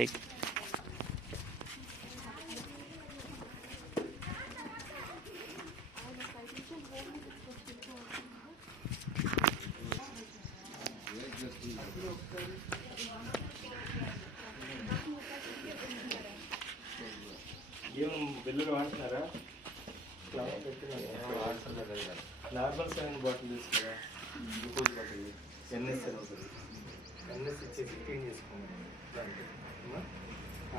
Right. ఏం బిల్లులు వాడుతున్నారా? నార్మల్ 7 బాటిల్ తీసుకురా, గ్లూకోజ్ బాటిల్ ఎన్ఎస్ఎల్ ఉంటుంది. ఎన్ఎస్ ఇచ్చేసి క్లీన్ చేసుకోండి. దాంట్లో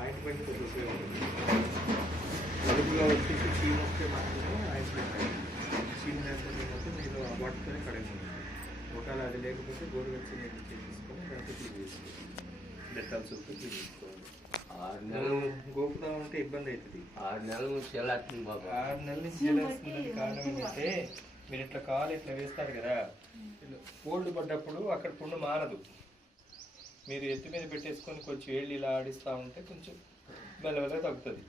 ఆయింట్మెంట్ కొంచెం ఉపయోగపడుతుంది. కడుపులో వచ్చేసి చీమ వస్తే మాత్రమే ఆయింట్మెంట్. చీమ లేకపోతే మీరు ఆ బాటిల్తోనే కడగండి. ఒకవేళ అది లేకపోతే గోరువెచ్చని నీళ్ళు చేసుకొని దాంట్లో క్లీన్ చేసుకోవాలి. డెటాల్ సోప్తో క్లీన్ చేసుకోవాలి. 6 నెలలు గోపుదామంటే ఇబ్బంది అవుతుంది. 6 నెలల నుంచి వెళ్ళాల్సింది బాబు. 6 నెలల నుంచి వెళ్ళాల్సిందని కారణం ఏంటంటే మీరు ఇట్లా కాలు ఇట్లా వేస్తారు కదా, కోల్డ్ పడ్డప్పుడు అక్కడ పుండు మారదు. మీరు ఎత్తి మీద పెట్టేసుకొని కొంచెం ఏళ్ళు ఇలా ఆడిస్తూ ఉంటే కొంచెం మెల్లమెల్లగా తగ్గుతుంది.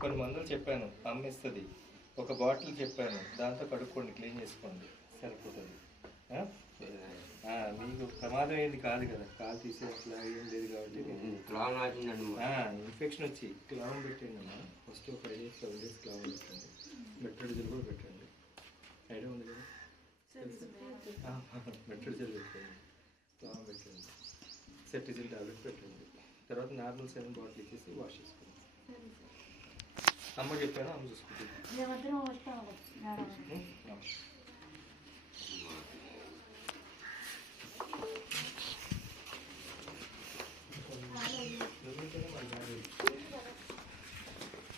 కొన్ని మందులు చెప్పాను, అమ్మిస్తుంది. ఒక బాటిల్ చెప్పాను, దాంతో కడుక్కోండి, క్లీన్ చేసుకోండి, సరిపోతుంది. మీకు ప్రమాదం ఏంది కాదు కదా, కాలు తీసేట్లా ఏం లేదు కాబట్టి. ఇన్ఫెక్షన్ వచ్చి క్లావం పెట్టండి అమ్మా. ఫస్ట్ ఒక 5 days 7 days క్లావం పెట్టండి. మెట్రోడిజల్ కూడా పెట్టండి. ఐడియా ఉంది కదా, మెట్రోడిజల్ పెట్టండి, క్లావం పెట్టండి, సెట్రిజిల్ టాబ్లెట్ పెట్టండి. తర్వాత నార్మల్ 7 బాటిల్ ఇచ్చేసి వాష్ చేసుకోండి. అమ్మ చెప్పాను, అమ్మ చూసుకుంటుంది.